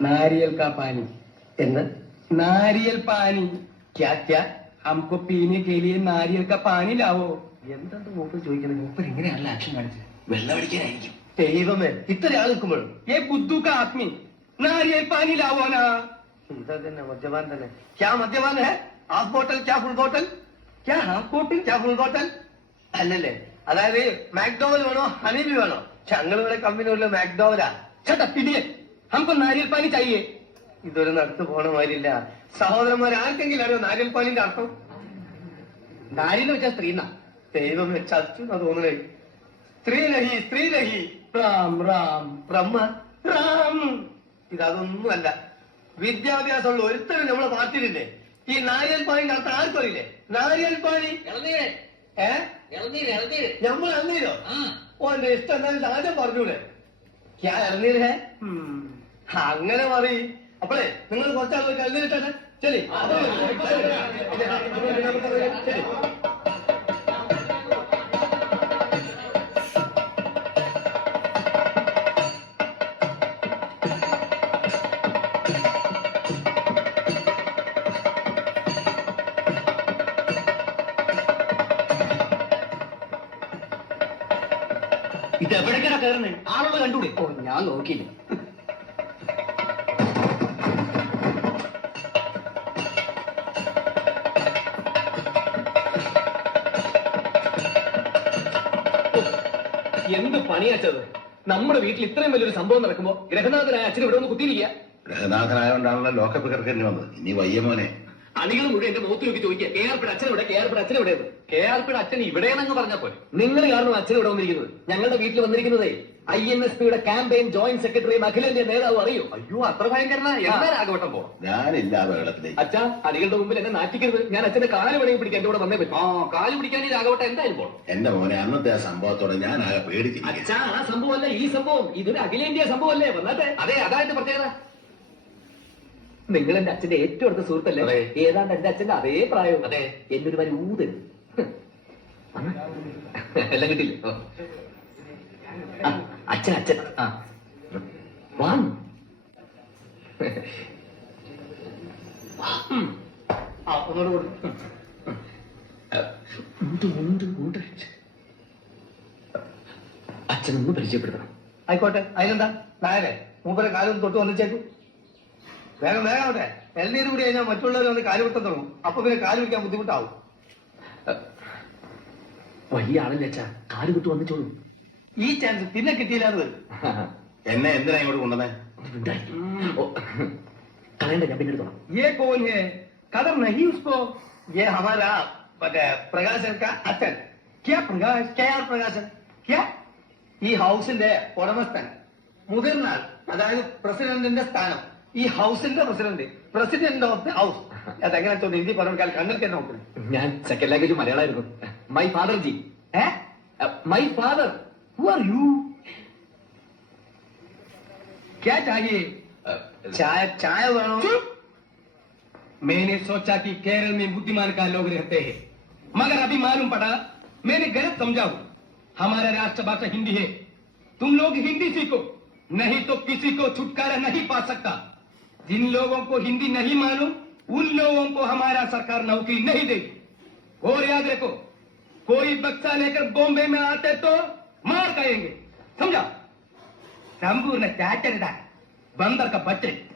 नारियल का पानी എന്ന് नारियल पानी ക്യാ ക്യാ हमको पीने के लिए नारियल का पानी लाओ എന്താണ് മൂപ്പർ ചോദിക്കുന്നത് മൂപ്പർ ഇങ്ങനെയാണല്ലോ ആക്ഷൻ കാണിച്ചത് വെള്ളം അടിക്കാനായിരിക്കും ദൈവമേ ഇത്ര ആൾ നിൽക്കുമ്പോഴും ये बुद्धू का आदमी नारियल पानी लाओ ना ഇതാ തന്നെ മദ്യപാൻ തന്നെ ക്യാ മദ്യപാൻ ഹേ ഹാഫ് ബോട്ടൽ ക്യാ ഫുൾ ബോട്ടൽ ക്യാ ഹാഫ് ബോട്ടിൽ ക്യാ ഫുൾ ബോട്ടൽ അല്ലല്ലേ അതായത് മാക്ഡോവൽ വേണോ ഹണീബി വേണോ ഞങ്ങളിവിടെ കമ്പനിയുള്ള മാക്ഡോവലാ छट पीडिए നമുക്ക് നാരിയൽപ്പാനി ചെയ്യെ ഇതൊരു നടത്തു പോണ മാതിരില്ല സഹോദരന്മാർ ആർക്കെങ്കിലും അറിയോ നാരിയൽപ്പാനിന്റെ പാലിന്റെ അർത്ഥം നാരിയെന്ന് വെച്ചാൽ സ്ത്രീന ദൈവം ചത്തു എന്നാ തോന്നണേ സ്ത്രീലഹി സ്ത്രീലഹി റാം റാം ബ്രഹ്മ റാം ഇതൊന്നുമല്ല വിദ്യാഭ്യാസമുള്ള ഒരുത്തരും നമ്മളെ പാർട്ടിയിലില്ലേ ഈ നാരിയൽ പാനിന്റെ അർത്ഥം ആർക്കും അറിയില്ലേ നാരിയൽ പാനി ഏ നമ്മൾ ഇളനീരോ ഓന്റെ ഇഷ്ടം എന്തായാലും ആദ്യം പറഞ്ഞൂടെ ഞാൻ ഇളനീരേ അങ്ങനെ മാറി അപ്പോഴേ നിങ്ങൾ കുറച്ചാൾ കഴിഞ്ഞിട്ടാണ് ശരി ശരി ഇത് എവിടേക്കാണ് കയറുന്നത് ആളുകൾ കണ്ടൂടെ ഞാൻ നോക്കിയില്ല എന്ത് പണിയാച്ചത് നമ്മുടെ വീട്ടിൽ ഇത്രയും വലിയൊരു സംഭവം നടക്കുമ്പോ ഗ്രഹനാഥനായ അച്ഛൻ ഇവിടെ ഒന്ന് കുത്തിയിരിക്കുക. ഗൃഹനാഥനായോണ്ടാണല്ലോ ലോക്കപ്പ് കിടക്കേണ്ടി വന്നത്. ഇനി വയ്യ മോനെ. അണികൾ മുഴുവൻ എന്റെ മുഖത്ത് നോക്കി ചോദിക്കുക കെ ആർ പിയുടെ അച്ഛൻ ഇവിടെ കെ ആർ പിയുടെ അച്ഛൻ ഇവിടെ കെ ആർ പിയുടെ അച്ഛൻ ഇവിടെയാണെന്ന് പറഞ്ഞാൽ പോലെ നിങ്ങൾ കാരണം അച്ഛൻ ഇവിടെ വന്നിരിക്കുന്നത്. ഞങ്ങളുടെ വീട്ടിൽ വന്നിരിക്കുന്നതേ ഐ എൻ എസ് പിയുടെ ക്യാമ്പയിൻ ജോയിന്റ് സെക്രട്ടറിയും അഖിലന്റെ നേതാവ് അറിയോ? അയ്യോ അത്ര ഭയങ്കരനാ. എന്താ രാഘവട്ടം പോ ഞാനില്ല ആ വെള്ളത്തിലേക്ക്. അച്ഛാ അടികളുടെ മുമ്പിൽ എന്നെ നാറ്റിക്കരുത്. ഞാൻ അച്ഛന്റെ കാൽ വേണമെങ്കിൽ പിടിക്കാൻ എന്റെ കൂടെ വന്നേ പറ്റും. ആ കാൽ പിടിക്കാൻ ഈ രാഘവട്ടം എന്തായാലും പോണം. എന്റെ മോനെ അന്നത്തെ ആ സംഭവത്തോടെ ഞാൻ ആകെ പേടിച്ചു അച്ഛാ ആ അല്ല ഈ സംഭവം. ഇതൊരു അഖിലേന്ത്യാ സംഭവമല്ലേ? വന്നാട്ടെ. അതെ അതായത് പ്രത്യേകത. നിങ്ങൾ എന്റെ അച്ഛന്റെ ഏറ്റവും അടുത്ത സുഹൃത്തല്ലേ? ഏതാണ്ട് എന്റെ അച്ഛന്റെ അതേ പ്രായം അതെ. എന്റെ ഒരു വരി ഊത്. എല്ലാം കിട്ടിയില്ലേ? അച്ഛൻ അച്ഛൻ. ആ. അച്ഛനൊന്ന് പരിചയപ്പെടുത്തണം. ആയിക്കോട്ടെ. അതിനെന്താ? നായരെ. മൂപ്പരെ കാലൊന്നും തൊട്ട് വന്നിച്ചേക്കു വേഗം വേഗം ആവട്ടെ എൽനീര് കൂടി കഴിഞ്ഞാൽ മറ്റുള്ളവർ വന്ന് കാല് വിട്ടാൻ തുടങ്ങും അപ്പൊ പിന്നെ കാല് പിടിക്കാൻ ബുദ്ധിമുട്ടാവും വലിയ ആളല്ലേ അച്ഛാ കാല് വിട്ട് വന്നിച്ചോളൂ ഈ ചാൻസ് പിന്നെ കിട്ടിയില്ലാന്ന് വരും എന്നെ എന്തിനാ ഇങ്ങോട്ട് കൊണ്ടുവന്നേ ഓ, കളയണ്ട ഞാൻ പിന്നീട് തുടങ്ങാം ये कौन है कदम नहीं उसको ये हमारा മറ്റേ പ്രകാശൻ का അച്ഛൻ क्या പ്രകാശ് കെ ആർ പ്രകാശൻ क्या ഈ ഹൗസിന്റെ ഉടമസ്ഥൻ മുതിർന്ന ആൾ അതായത് പ്രസിഡന്റിന്റെ സ്ഥാനം ഈ ഹൗസിന്റെ president president of the house അതെങ്ങനെ തോന്നി ഹിന്ദി പറഞ്ഞാൽ കണ്ണിൽ തന്നെ നോക്കുന്നത് ഞാൻ second language മലയാളമായിരുന്നു my father G ഏ my father who are you क्या चाहिए चाय चाय വേണോ मैंने सोचा कि केरल में बुद्धिमान का लोग रहते हैं मगर अभी मालूम पड़ा मैंने गलत समझा हूँ हमारा राष्ट्रभाषा हिंदी है तुम लोग हिंदी सीखो नहीं तो किसी को छुटकारा नहीं पा सकता जिन लोगों को हिंदी नहीं मालूम, उन लोगों को हमारा सरकार नौकरी नहीं देगी। और याद रखो, कोई बच्चा लेकर बॉम्बे में आते तो मार कहेंगे समझा? संपूर्ण चाचरदा बंदर का बच्चे।